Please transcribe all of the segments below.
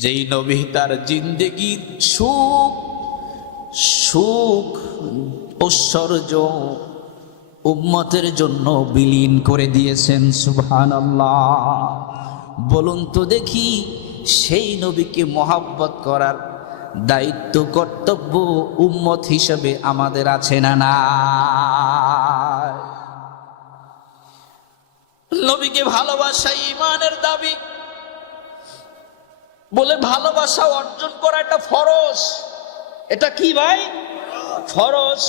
যেই নবী তার জিন্দেগির সুখ সুখ ঐশ্বর্য উম্মতের জন্য বিলীন করে দিয়েছেন। সুবহানাল্লাহ। বলুন তো দেখি, সেই নবীকে মহব্বত করার দায়িত্ব কর্তব্য উম্মত হিসেবে আমাদের আছে না না? নবীকে ভালোবাসা ঈমানের দাবি বলে ভালোবাসা অর্জন করা এটা ফরজ। এটা কি ভাই? ফরজ।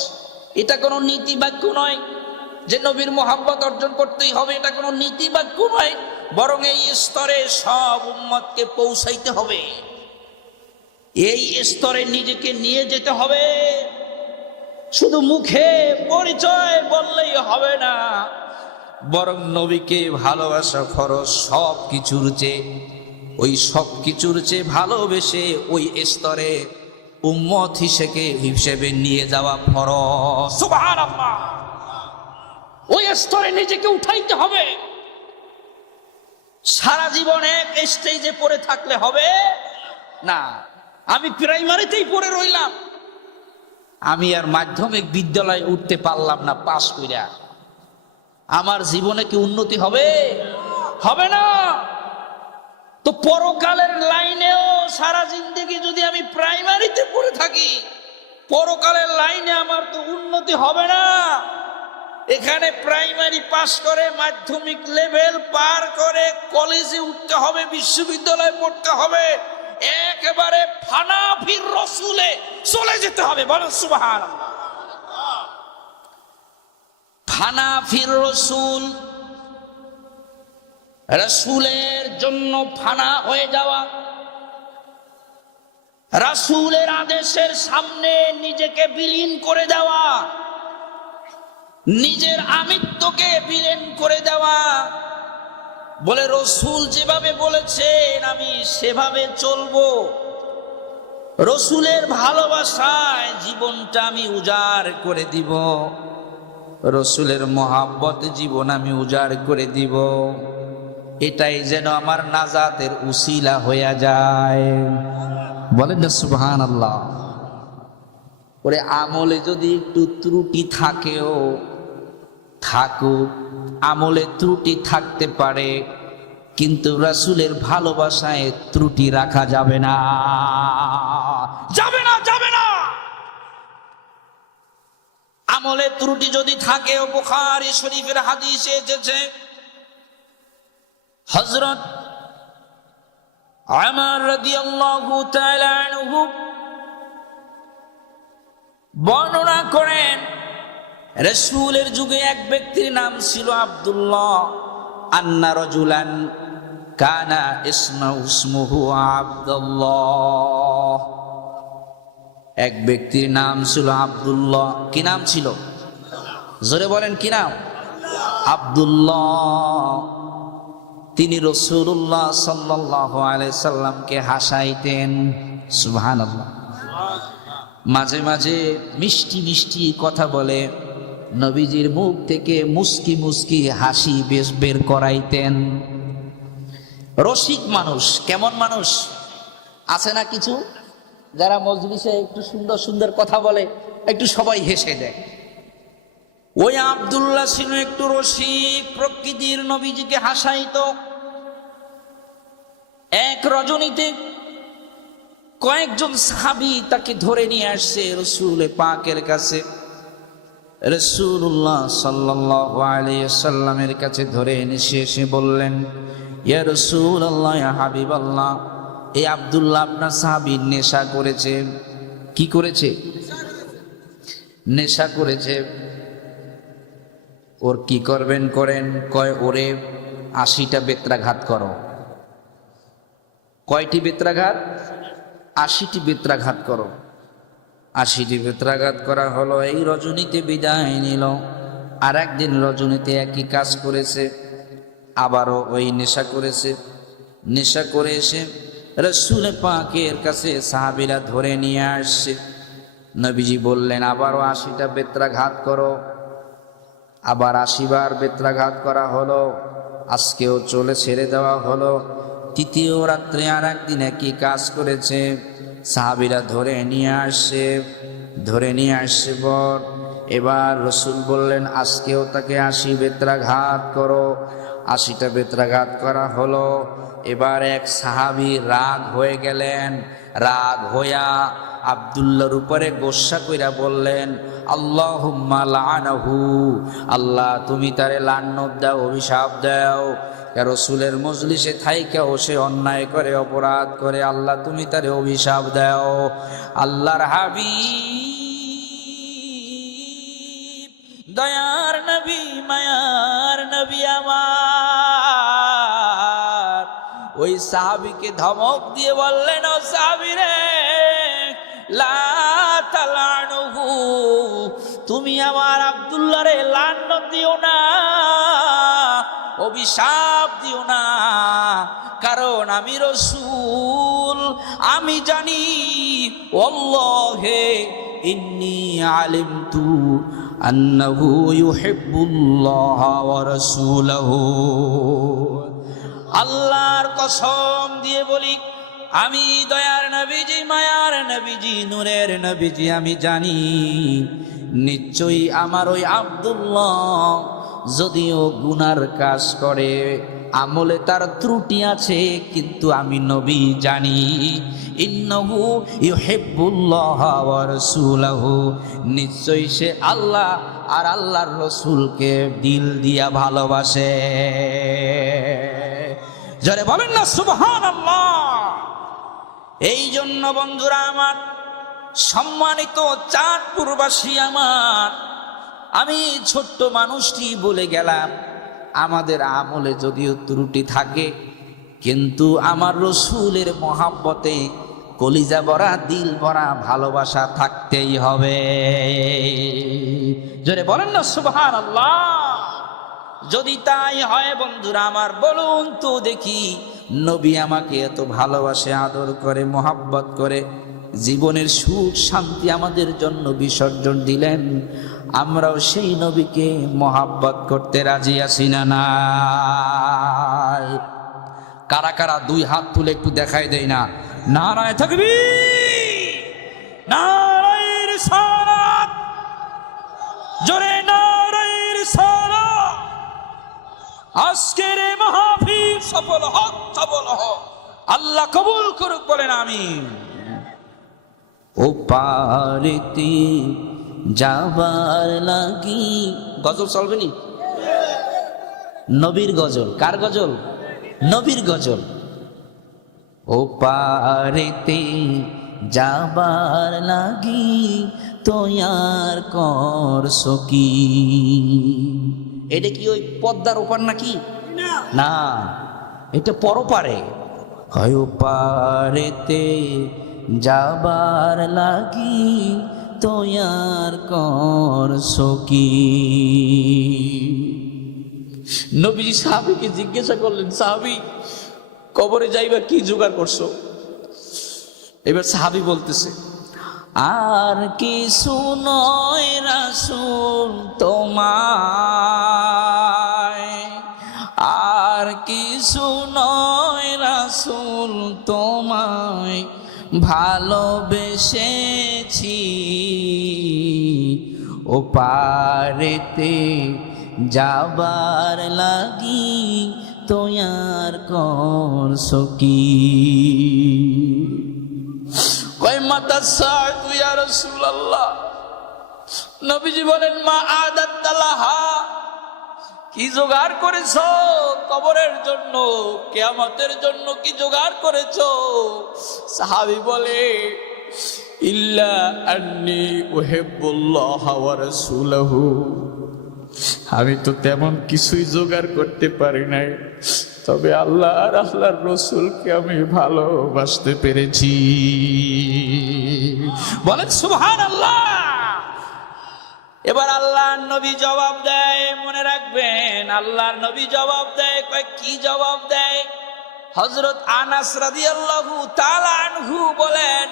এটা কোনো নীতি বাক্য নয় যে নবীর মহব্বত অর্জন করতেই হবে, এটা কোনো নীতি বাক্য নয়, বরং এই স্তরে সব উম্মতকে পৌঁছাইতে হবে, এই স্তরে নিজেকে নিয়ে যেতে হবে। শুধু মুখে পরিচয় বললেই হবে না, বরং নবীকে ভালোবাসা ফরজ। সব কিছুর চেয়ে, ওই সব কিছুর চেয়ে ভালোবেসে ওই স্তরে উম্মত হিসেবে নিয়ে যাওয়া ফরজ। সুবহানাল্লাহ। ওই স্তরে নিজেকে উঠাইতে হবে। সারা জীবন এক স্টেজে পড়ে থাকলে হবে না। আমি প্রাইমারিতেই পড়ে রইলাম, আমি আর মাধ্যমিক বিদ্যালয়ে উঠতে পারলাম না পাস কইরা, আমার জীবনে কি উন্নতি হবে? হবে না। তো পরকালের লাইনেও সারা জিন্দেগি যদি আমি প্রাইমারিতে পড়ে থাকি, পরকালের লাইনে আমার তো উন্নতি হবে না। এখানে প্রাইমারি পাস করে মাধ্যমিক লেভেল পার করে কলেজে উঠতে হবে, বিশ্ববিদ্যালয়ে পড়তে হবে, একেবারে ফানাফির রসুলে চলে যেতে হবে। বলো সুবহানাল্লাহ। ফানাফির রসুল, রাসূলের জন্য ফানা হয়ে যাওয়া, রাসূলের আদেশের সামনে নিজেকে বিলীন করে দেওয়া, নিজের আমিত্বকে বিলীন করে দেওয়া, বলে রসূল যেভাবে বলেছেন আমি সেভাবে চলবো, রসূলের ভালোবাসায় জীবনটা আমি উজাড় করে দিব, রসূলের মহব্বতে জীবন আমি উজাড় করে দিব, এটাই যেন আমার নাজাতের উসিলা হইয়া যায়। বলেন না সুবহানাল্লাহ। ওরে আমলে যদি একটু ত্রুটি থাকেও থাকুক, আমলে ত্রুটি থাকতে পারে, কিন্তু রাসূলের ভালোবাসায় ত্রুটি রাখা যাবে না, যাবে না, যাবে না। আমলে ত্রুটি যদি থাকেও, বুখারী শরীফের হাদিসে এসেছে, হযরত ওমর রাদিয়াল্লাহু তাআলা আনহু বর্ণনা করেন, রাসূলের যুগে এক ব্যক্তির নাম ছিল আব্দুল্লাহ। আন্না রাজুলান কানা ইসমুহু আব্দুল্লাহ। এক ব্যক্তির নাম ছিল আব্দুল্লাহ। কি নাম ছিল? জোরে বলেন, কি নাম? আব্দুল্লাহ। তিনি রাসূলুল্লাহ সাল্লাল্লাহু আলাইহি সাল্লামকে হাসাইতেন। সুবহানাল্লাহ। মাঝে মাঝে মিষ্টি মিষ্টি কথা বলে নবীজির মুখ থেকে মুস্কি মুস্কি হাসি বের করাইতেন। রসিক মানুষ। কেমন মানুষ আছে না কিছু, যারা মজলিসে একটু সুন্দর সুন্দর কথা বলে, একটু সবাই হেসে দেয়। ওই আব্দুল্লাহ ছিল একটু রসিক প্রকৃতির, নবীজিকে হাসাইতো। এক রজনীতে কয়েকজন সাহাবী তাকে ধরে নিয়ে আসছে রাসূল পাকের কাছে। রাসূলুল্লাহ সাল্লাল্লাহু আলাইহি ওয়াসাল্লামের কাছে ধরে এসে বললেন, ইয়া রাসূলুল্লাহ, ইয়া হাবিবাল্লাহ, এই আব্দুল্লাহ আপনার সাহাবী নেশা করেছে। কি করেছে? নেশা করেছে। ওর কি করবেন করেন। কয়, ওরে ৮০টা বেত্রাঘাত করো। কয়টি বেত্রাঘাত? ৮০টি বেত্রাঘাত করো। ৮০টি বেত্রাঘাত করা হলো। এই রজনীতে বিদায় নিল। আর একদিন রজনীতে একই কাজ করেছে, আবারও ওই নেশা করেছে। নেশা করে এসে রাসূল পাকের কাছে সাহাবীরা ধরে নিয়ে আসছে। নবীজি বললেন, আবারও ৮০টা বেত্রাঘাত করো। আবার ৮০ বার বেত্রাঘাত করা হলো। আজকেও ছেড়ে দেওয়া হলো। তৃতীয় রাত্রে আর একদিন একই কাজ করেছে। সাহাবীরা ধরে নিয়ে আসছে বর। এবার রসুল বললেন, আজকেও তাকে 80 বেত্রাঘাত করো। 80টা বেত্রাঘাত করা হলো। এবার এক সাহাবী রাগ হয়ে গেলেন। রাগ হইয়া আব্দুল্লাহর উপরে গোসা কইরা বললেন, আল্লাহুম্মা লাআনাহু, আল্লাহ তুমি তারে লানত দাও, অভিশাপ দাও। রসুলের মজলিসে থাইকাও সে অন্যায় করে, অপরাধ করে, আল্লাহ তুমি তারে অভিশাপ দাও। আল্লাহর হাবিব, দয়ার নবী, মায়ার নবী আমার ওই সাহাবীকে ধমক দিয়ে বললেন, ও সাহাবী রে, লা তালানুহু, তুমি আমার আব্দুল্লাহ রে লানত দিও না, অভিশাপ দিও না, কারণ আমি রাসূল, আমি জানি, ওয়াল্লাহি ইন্নী আলিমতু আন্নাহু ইউহিব্বুল্লাহ ওয়া রাসূলুহু। আল্লাহর কসম দিয়ে বলি, আমি দয়ার নবীজি, মায়ার নবীজি, নূরের নবীজি, আমি জানি নিশ্চয়ই আমার ওই আব্দুল্লাহ যদিও গুনার কাজ করে, আমলে তার ত্রুটি আছে, কিন্তু আমি নবী জানি ইন্নাহু ইউহিব্বুল্লাহ ওয়া রাসূলুহু, নিশ্চয়ই সে আল্লাহ আর আল্লাহর রসুলকে দিল দিয়া ভালোবাসে। যারা বলেন না সুবহানাল্লাহ। এই জন্য বন্ধুরা আমার, সম্মানিত চাঁদপুরবাসী আমার, আমি ছোট্ট মানুষটি বলে গেলাম, আমাদের আমলে যদিও ত্রুটি থাকে, কিন্তু আমার রসুলের মহাব্বতে কলিজা ভরা, দিল ভরা ভালোবাসা থাকতেই হবে। জোরে বলেন না সুবহানাল্লাহ। যদি তাই হয় বন্ধুরা আমার, বলুন তো দেখি, নবী আমাকে এত ভালোবাসে, আদর করে, মহাব্বত করে, জীবনের সুখ শান্তি আমাদের জন্য বিসর্জন দিলেন, আমরাও সেই নবীকে মহাব্বত করতে রাজি আছি না নাই? কারা কারা 2 হাত তুলে একটু দেখাই দেয় না? নারায়ে তাকবীর, নারায়ে রিসালাত, জোরে নারায়ে রিসালাত। আজকের এই মাহফিল সফল হোক, সফল হোক, আল্লাহ কবুল করুক, বলেন আমিন। ও পারেতে যাবার লাগি, গজল চলবে নি? নবীর গজল। কার গজল? নবীর গজল। ও পারেতে যাবার লাগি তৈয়ার করছো কি? এটা কি ওই পদ্মার ওপার নাকি? না, এটা পরপারে। হয় ও পারেতে যাবার লাগি তৈয়ার করছো কি? নবীজি সাহাবীকে জিজ্ঞাসা করলেন, সাহাবী কবরে যাইবা কি জোগাড় করছো? এবার সাহাবী বলতেছে, আর কিছু নয় রাসূল তোমায়, আর কিছু নয় রাসূল তোমায় ভালোবেসেছি, ও পারেতে যাবার লাগি তৈয়ার করছো কি? কয় মাতা সাআতু ইয়া রাসূলুল্লাহ। নবীজি বলেন, মা আদাত্তালাহা, কি জোগাড় করেছো কবরের জন্য, কিয়ামতের জন্য কি জোগাড় করেছো? সাহাবী বলে, ইল্লা আন্নী উহিব্বুল্লাহ ওয়া রাসূলুহু, আমি তো তেমন কিছুই জোগাড় করতে পারি নাই, তবে আল্লাহ আর আল্লাহর রসুলকে আমি ভালোবাসতে পেরেছি। বলেন সুবহানাল্লাহ। এবার আল্লাহর নবী জবাব দেয়, মনে রাখবেন, আল্লাহর নবী জবাব দেয়। কয় কি জবাব দেয়? হযরত আনাস রাদিয়াল্লাহু তাআলা আনহু বলেন,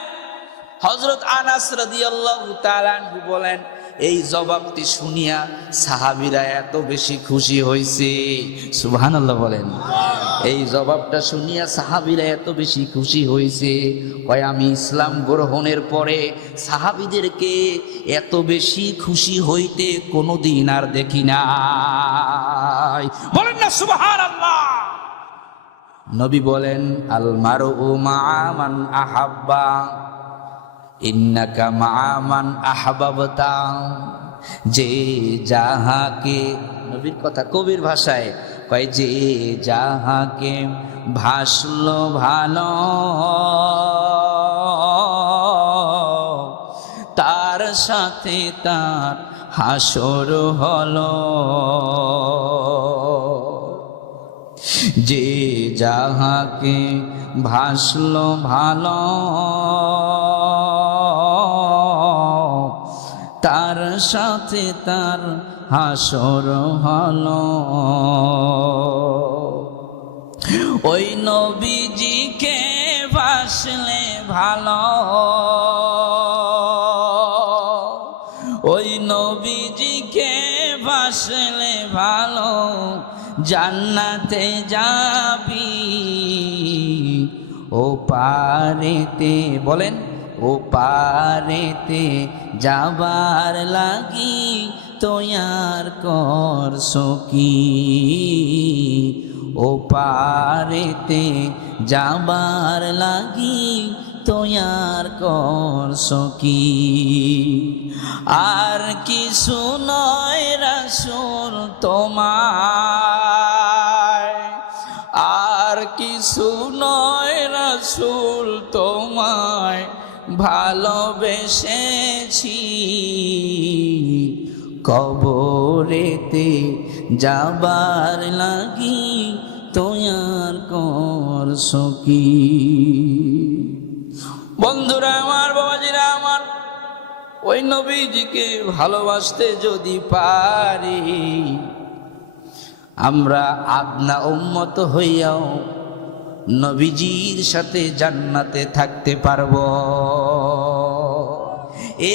হযরত আনাস রাদিয়াল্লাহু তাআলা আনহু বলেন, এই জবাবটি শুনিয়া সাহাবীরা এত বেশি খুশি হয়েছে, সুবহানাল্লাহ বলেন। এই জবাবটা শুনিয়া সাহাবীরা এত বেশি খুশি হয়েছে, কয় আমি ইসলাম গ্রহণের পরে সাহাবীদেরকে এত বেশি খুশি হইতে কোনোদিন আর দেখি নাই। বলেন না সুবহানাল্লাহ। নবী বলেন, আল মারউ মা'a মান আহাব্বা ইন্নাকা মা'a মান আহবাবতা। যে যাহাকে, নবীর কথা কবির ভাষায় কয়, যে যাহাকে ভাসলো ভালো তার সাথে তার হাসর হলো। যে যাহাকে ভাসলো ভালো তার সাথে তার হাসর হলো। ওই নবীজিকে ভাসলে ভালো, ওই নবীজিকে ভাসলে ভালো, জান্নাতে যাবি ও পারেতে। বলেন, ও পারেতে যাবার লাগি তৈয়ার করছো কি, ও পারেতে যাবার লাগি তৈয়ার করছো কি। আর কিছু নয় রাসূল তোমার, আর কিছু নয় রাসূল তোমায় ভালোবেসেছি, কবরেতে যাবার লাগি তৈয়ার করছো কি। বন্ধুরা আমার, বাবাজিরা আমার, ওই নবীজিকে ভালোবাসতে যদি পারি, আমরা আদনা উম্মত হইয়াও নবীজির সাথে জান্নাতে থাকতে পারবো।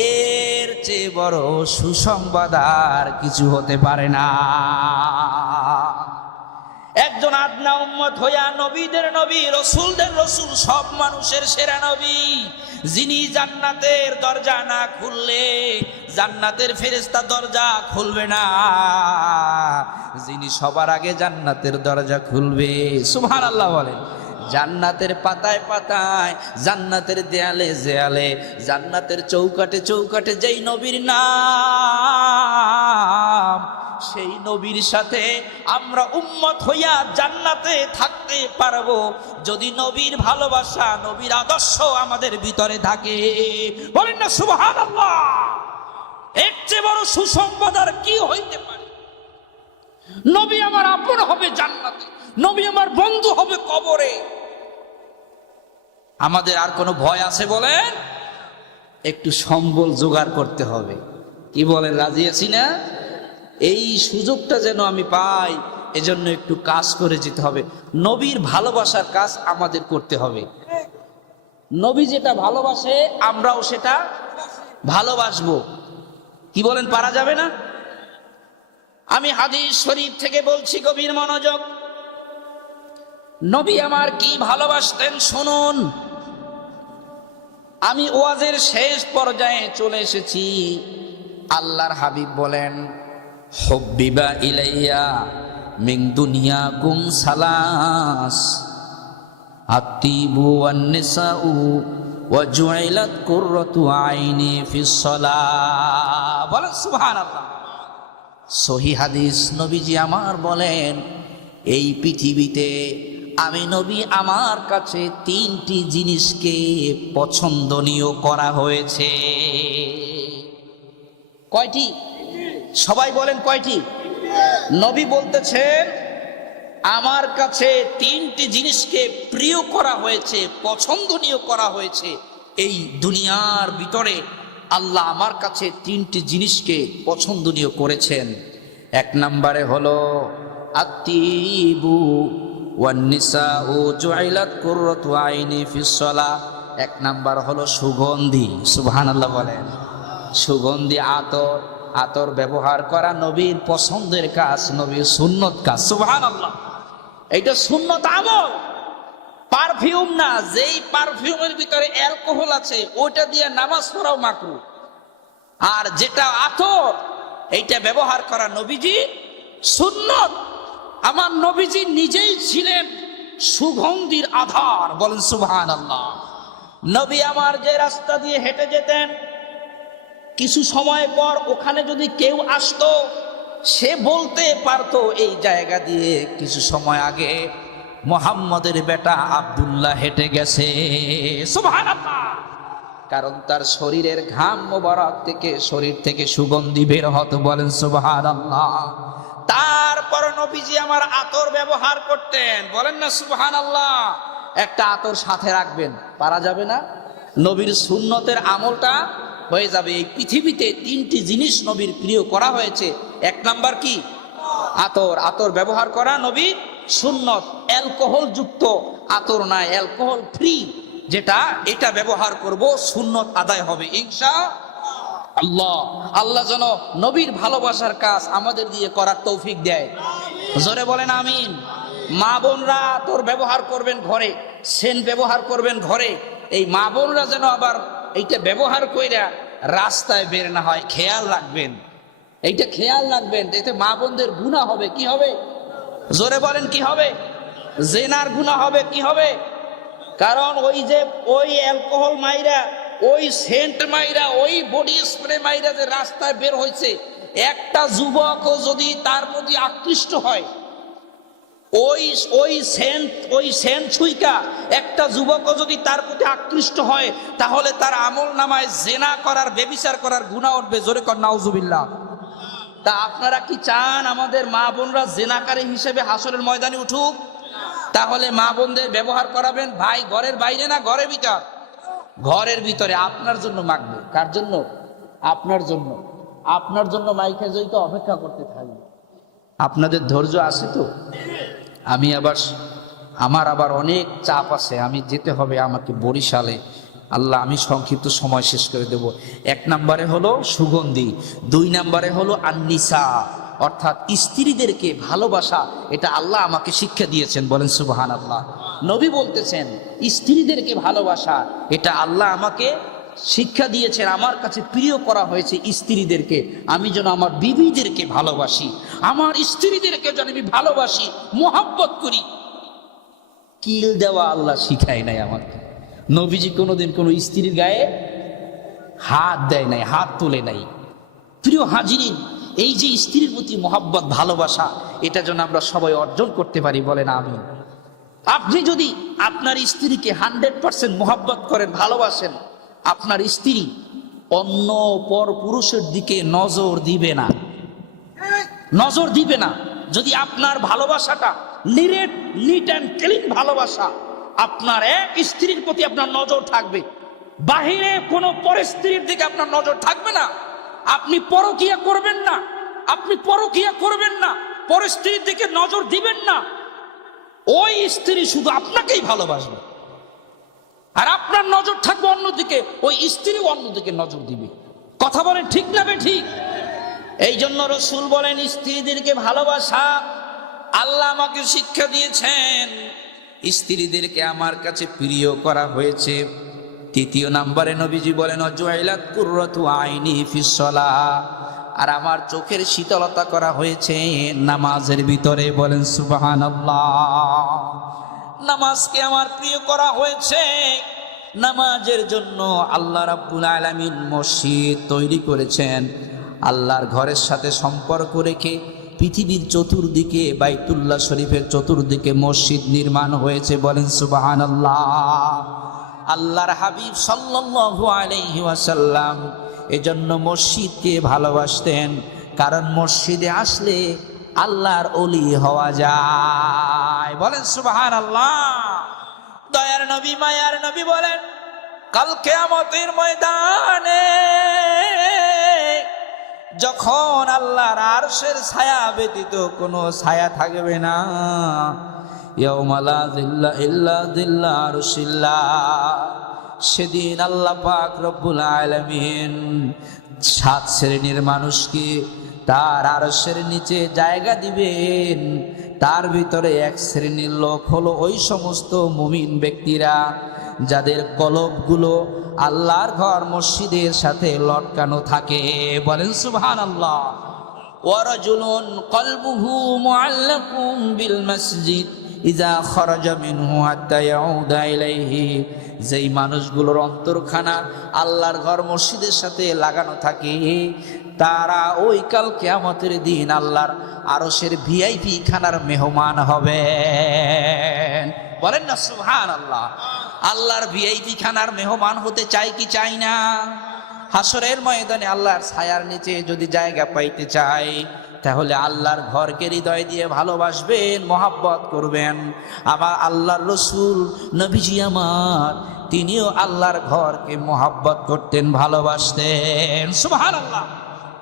এর চেয়ে বড় সুসংবাদ আর কিছু হতে পারে না। একজন আদনা উম্মত হইয়া নবীদের নবী, রসুলদের রসুল, সব মানুষের সেরা নবী, যিনি জান্নাতের দরজা না খুললে জান্নাতের ফেরেশতা দরজা খুলবে না, যিনি সবার আগে জান্নাতের দরজা খুলবে। সুবহানাল্লাহ বলেন। জান্নাতের পাতায় পাতায়, জান্নাতের দেয়ালে দেয়ালে, জান্নাতের চৌকাটে চৌকাটে যেই নবীর নাম, সেই নবীর সাথে আমরা উম্মত হইয়া জান্নাতে থাকতে পারবো যদি নবীর ভালোবাসা, নবীর আদর্শ আমাদের ভিতরে থাকে। বলেন না সুবহানাল্লাহ। এর চেয়ে বড় সুসংবাদ আর কি হইতে পারে? নবী আমার আপন হবে জান্নাতে, নবী আমার বন্ধু হবে কবরে। আমাদের আর কোনো ভয় আছে বলেন? একটু সম্বল জোগাড় করতে হবে। কি বলেন, রাজি আছি না? এই সুযোগটা যেন আমি পাই, এজন্য একটু কাজ করে যেতে হবে। নবীর ভালোবাসার কাজ আমাদের করতে হবে। নবী যেটা ভালোবাসে আমরাও সেটা ভালোবাসবো। কি বলেন, পারা যাবে না? আমি হাদিস শরীফ থেকে বলছি, গভীর মনোযোগ। নবী আমার কি ভালোবাসতেন শুনুন। আমি ওয়াজের শেষ পর্যায়ে চলে এসেছি। আল্লাহর হাবিব বলেন, হুব্বিবা ইলাইয়া মিন দুনিয়াকুম সালাস, আত্তিবু ওয়ান নিসাউ ওয়া জুইলাত কুররাতু আইনি ফিস সালাহ। বলেন সুবহানাল্লাহ। সহিহ হাদিস, নবীজি আমার বলেন, এই পৃথিবীতে আমি নবী আমার কাছে তিনটি জিনিসকে পছন্দনীয় করা হয়েছে। কয়টি? সবাই বলেন কয়টি? নবী বলতেছেন, আমার কাছে তিনটি জিনিসকে প্রিয় করা হয়েছে, পছন্দনীয় করা হয়েছে। এই দুনিয়ার ভিতরে আল্লাহ আমার কাছে তিনটি জিনিসকে পছন্দনীয় করেছেন। এক নম্বরে হলো আত্তিবু ওয়ান নিসাউ জুইলাত কুররাতু আইনি ফিস সালাহ। এক নাম্বার হলো সুগন্ধি। সুবহানাল্লাহ বলেন। সুগন্ধি আতর, আতর ব্যবহার করা নবীর পছন্দের কাজ, নবীর সুন্নত কাজ। সুবহানাল্লাহ। এইটা সুন্নত আমল, পারফিউম না। যেই পারফিউমের ভিতরে অ্যালকোহল আছে ওইটা দিয়ে নামাজ পড়াও মাকরু। আর যেটা আতর এইটা ব্যবহার করা নবীজি সুন্নত। আমার নবীজি নিজেই ছিলেন সুগন্ধির আধার, বলেন সুবহানাল্লাহ। নবী আমার যে রাস্তা দিয়ে হেঁটে যেতেন, কিছু সময় পর ওখানে যদি কেউ আসতো, সে বলতে পারতো এই জায়গা দিয়ে কিছু সময় আগে মুহাম্মদের বেটা আব্দুল্লাহ হেঁটে গেছে, সুবহানাল্লাহ। কারণ তার শরীরের ঘাম মোবারক থেকে, শরীর থেকে সুগন্ধি বের হতো, বলেন সুবহানাল্লাহ। তারপর নবীজি আমার আতর ব্যবহার করতেন, বলেন না সুবহানাল্লাহ। একটা আতর সাথে রাখবেন, পারা যাবে না। নবীর সুন্নতের আমলটা হয়ে যাবে। এই পৃথিবীতে তিনটি জিনিস নবীর প্রিয় করা হয়েছে। এক নাম্বার কি? আতর। আতর ব্যবহার করা নবীর সুন্নত। অ্যালকোহল যুক্ত আতর না, অ্যালকোহল ফ্রি যেটা, এটা ব্যবহার করব, সুন্নত আদায় হবে ইনশাআল্লাহ। আল্লাহ যেন নবীর ভালোবাসার কাজ আমাদের দিয়ে করার তৌফিক দেয়, জোরে বলেন আমিন। মা বোনরা আতর ব্যবহার করবেন ঘরে, সেন্ট ব্যবহার করবেন ঘরে। এই মা বোনরা যেন আবার এইটা ব্যবহার কইরা রাস্তায় বের না হয়, খেয়াল রাখবেন, এইটা খেয়াল রাখবেন। এতে মা বোনদের গুনাহ হবে। কি হবে? জোরে বলেন কি হবে? জেনার গুনাহ হবে। কি হবে? কারণ ওই যে ওই অ্যালকোহল মাইরা, ওই সেন্ট মাইরা, ওই বডি স্প্রে মাইরা যে রাস্তায় বের হয়েছে, একটা যুবকও যদি তার প্রতি আকৃষ্ট হয়, ওই সেন্ট ছুঁইকা একটা যুবকও যদি তার প্রতি আকৃষ্ট হয়, তাহলে তার আমল নামায় জেনা করার, ব্যভিচার করার গুনাহ উঠবে। জোরে কর নাউজুবিল্লাহ। তা আপনারা কি চান আমাদের মা বোনরা জেনাকারী হিসেবে হাসরের ময়দানে উঠুক? তাহলে মা বোনদের ব্যবহার করাবেন ভাই ঘরের বাইরে না, ঘরের ভিতর? ঘরের ভিতরে। আপনার জন্য মাগবে। কার জন্য? আপনার জন্য। আপনার জন্য মাইকে জয়কে অপেক্ষা করতে থাকবে। আপনাদের ধৈর্য আছে তো? আমার আবার অনেক চাপ আছে, আমি যেতে হবে আমাকে বরিশালে। আল্লাহ, আমি সংক্ষিপ্ত সময় শেষ করে দেব। 1 নম্বরে হলো সুগন্ধি, 2 নম্বরে হলো আন্নিসা, অর্থাৎ স্ত্রীদেরকে ভালোবাসা। এটা আল্লাহ আমাকে শিক্ষা দিয়েছেন, বলেন সুবহানাল্লাহ। নবী বলতেছেন স্ত্রীদেরকে ভালোবাসা, এটা আল্লাহ আমাকে শিক্ষা দিয়েছেন। আমার কাছে প্রিয় করা হয়েছে স্ত্রীদেরকে, আমি যেন আমার বিবিদেরকে ভালোবাসি, আমার স্ত্রীদেরকে যেন আমি ভালোবাসি, মোহাব্বত করি। কিল দেওয়া আল্লাহ শিখায় নাই আমাকে। নবীজি কোনোদিন কোনো স্ত্রীর গায়ে হাত দেয় নাই, হাত তোলে নাই। প্রিয় হাজিরিন, এই যে স্ত্রীর প্রতি মোহাব্বত, ভালোবাসা, এটা যেন আমরা সবাই অর্জন করতে পারি, বলেন আমিন। আপনি যদি আপনার স্ত্রীকে 100% মোহাব্বত করেন, ভালোবাসেন, আপনার স্ত্রী অন্য পর পুরুষের দিকে নজর দিবে না, নজর দিবে না। যদি আপনার ভালোবাসাটা নিট অ্যান্ড ক্লিন ভালোবাসা, আপনার এক স্ত্রীর প্রতি আপনার নজর থাকবে, বাহিরে কোনো পরস্ত্রীর দিকে আপনার নজর থাকবে না। আপনি পরকিয়া করবেন না, আপনি পরকিয়া করবেন না, পরস্ত্রীর দিকে নজর দিবেন না। ওই স্ত্রী শুধু আপনাকেই ভালোবাসবে, আর আপনার নজর থাকবে অন্যদিকে, ওই স্ত্রীও অন্যদিকে নজর দিবে। কথা বলেন ঠিক না ঠিক? এই জন্য রাসূল বলেন স্ত্রীদেরকে ভালোবাসা। আল্লাহ আমাকে শিক্ষা দিয়েছেন, স্ত্রীদেরকে আমার কাছে প্রিয় করা হয়েছে। 3 নম্বরে নবীজি বলেন ওয়াজুইলাত কুররাতু আইনি ফিস সালাহ, আর আমার চোখের শীতলতা করা হয়েছে নামাজের ভিতরে, বলেন সুবহানাল্লাহ। নামাজকে আমার প্রিয় করা হয়েছে। নামাজের জন্য আল্লাহ রাব্বুল আলামিন মসজিদ তৈরি করেছেন। আল্লাহর ঘরের সাথে সম্পর্ক রেখে পৃথিবীর চতুর্দিকে, বাইতুল্লাহ শরীফের চতুর্দিকে মসজিদ নির্মাণ হয়েছে, বলেন সুবহানাল্লাহ। আল্লাহর হাবিব সাল্লাল্লাহু আলাইহি ওয়াসাল্লাম এজন্য মসজিদকে ভালোবাসতেন, কারণ মসজিদে আসলে আল্লাহর ওলি হওয়া যায়, বলেন সুবহানাল্লাহ। দয়ার নবী, মায়ার নবী বলেন কাল কিয়ামতের ময়দানে যখন আল্লাহর আরশের ছায়া ব্যতীত কোনো ছায়া থাকবে না, ইয়াউমা লা যিল্লা ইল্লা যিল্লা আরশিল্লাহ, সেদিন আল্লাহ পাক রব্বুল আলামিন 7 শ্রেণীর মানুষকে তার আরশের নিচে জায়গা দিবেন। তার ভিতরে এক শ্রেণীর লোক হলো ওই সমস্ত মুমিন ব্যক্তিরা যাদের কলবগুলো আল্লাহর ঘর মসজিদের সাথে লটকানো থাকে। বলেন সুবহানাল্লাহ। ওয়ারাজুলুন কলবুহু মুআল্লাকুম বিল মসজিদ ইযা খারাজা মিনহু হাত্তা ইয়াউদা ইলাইহি। যেই মানুষগুলোর অন্তরখানা আল্লাহর ঘর মসজিদের সাথে লাগানো থাকে তারা ওই কাল কিয়ামতের দিন আল্লাহর আরশের ভিআইপি খানার মেহমান হবেন। বলেন না সুবহানাল্লাহ। আল্লাহর ভিআইপি খানার মেহমান হতে চাই কি চাই না? হাসরের ময়দানে আল্লাহর ছায়ার নিচে যদি জায়গা পাইতে চাই তাহলে আল্লাহর ঘরকে হৃদয় দিয়ে ভালোবাসবেন, মহাব্বত করবেন। আমার আল্লাহর রসুল নবীজি আমার, তিনিও আল্লাহর ঘরকে মহাব্বত করতেন, ভালোবাসতেন। সুবহানাল্লাহ।